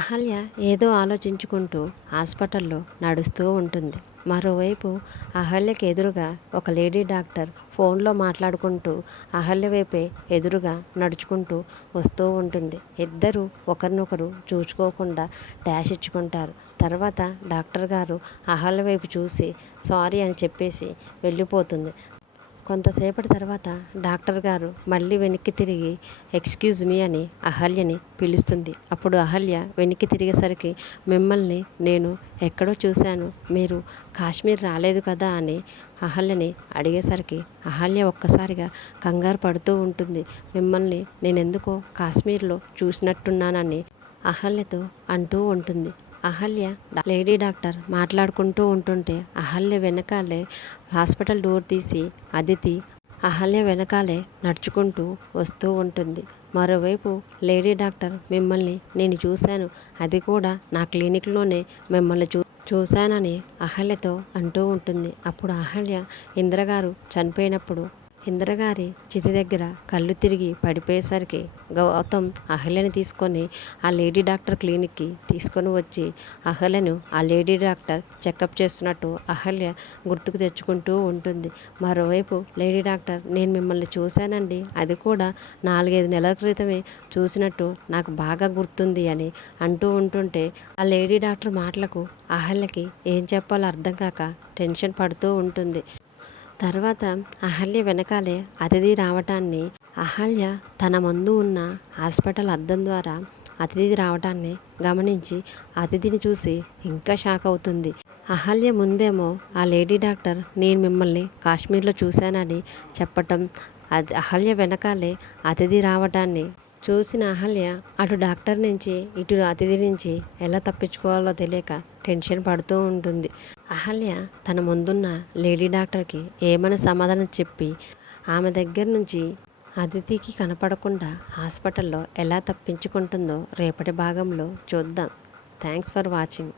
అహల్య ఏదో ఆలోచించుకుంటూ హాస్పిటల్లో నడుస్తూ ఉంటుంది. మరోవైపు అహల్యకి ఎదురుగా ఒక లేడీ డాక్టర్ ఫోన్లో మాట్లాడుకుంటూ అహల్య వైపే ఎదురుగా నడుచుకుంటూ వస్తూ ఉంటుంది. ఇద్దరు ఒకరినొకరు చూసుకోకుండా డాష్ ఇచ్చుకుంటారు. తర్వాత డాక్టర్ గారు అహల్య వైపు చూసి సారీ అని చెప్పేసి వెళ్ళిపోతుంది. కొంతసేపటి తర్వాత డాక్టర్ గారు మళ్ళీ వెనక్కి తిరిగి ఎక్స్క్యూజ్ మీ అని అహల్యని పిలుస్తుంది. అప్పుడు అహల్య వెనక్కి తిరిగేసరికి మిమ్మల్ని నేను ఎక్కడో చూశాను, మీరు కాశ్మీర్ రాలేదు కదా అని అహల్యని అడిగేసరికి అహల్య ఒక్కసారిగా కంగారు పడుతూ ఉంటుంది. మిమ్మల్ని నేనెందుకో కాశ్మీర్లో చూసినట్టున్నానని అహల్యతో అంటూ ఉంటుంది. అహల్య లేడీ డాక్టర్ మాట్లాడుకుంటూ ఉంటుంటే అహల్య వెనకాలే హాస్పిటల్ డోర్ తీసి అదితి అహల్య వెనకాలే నడుచుకుంటూ వస్తూ ఉంటుంది. మరోవైపు లేడీ డాక్టర్ మిమ్మల్ని నేను చూశాను, అది కూడా నా క్లినిక్లోనే మిమ్మల్ని చూశానని అహల్యతో అంటూ ఉంటుంది. అప్పుడు అహల్య ఇంద్రగారు చనిపోయినప్పుడు ఇంద్రగారి చితి దగ్గర కళ్ళు తిరిగి పడిపోయేసరికి గౌతమ్ అహల్యని తీసుకొని ఆ లేడీ డాక్టర్ క్లినిక్కి తీసుకొని వచ్చి అహల్యను ఆ లేడీ డాక్టర్ చెకప్ చేస్తున్నట్టు అహల్య గుర్తుకు తెచ్చుకుంటూ ఉంటుంది. మరోవైపు లేడీ డాక్టర్ నేను మిమ్మల్ని చూశానండి, అది కూడా 4-5 నెలల క్రితమే చూసినట్టు నాకు బాగా గుర్తుంది అని అంటూ ఉంటుంటే ఆ లేడీ డాక్టర్ మాటలకు అహల్యకి ఏం చెప్పాలో అర్థం కాక టెన్షన్ పడుతూ ఉంటుంది. తర్వాత అహల్య వెనకాలే అతిథి రావటాన్ని అహల్య తన ముందు ఉన్న హాస్పిటల్ అద్దం ద్వారా అతిథి రావటాన్ని గమనించి అతిథిని చూసి ఇంకా షాక్ అవుతుంది. అహల్య ముందేమో ఆ లేడీ డాక్టర్ నేను మిమ్మల్ని కాశ్మీర్లో చూశానని చెప్పటం, అహల్య వెనకాలే అతిథి రావటాన్ని చూసిన అహల్య అటు డాక్టర్ నుంచి ఇటు అతిథి నుంచి ఎలా తప్పించుకోవాలో తెలియక టెన్షన్ పడుతూ ఉంటుంది. అహల్య తన ముందున్న లేడీ డాక్టర్కి ఏమైనా సమాధానం చెప్పి ఆమె దగ్గర నుంచి అతిథికి కనపడకుండా హాస్పిటల్లో ఎలా తప్పించుకుంటుందో రేపటి భాగంలో చూద్దాం. Thanks for watching.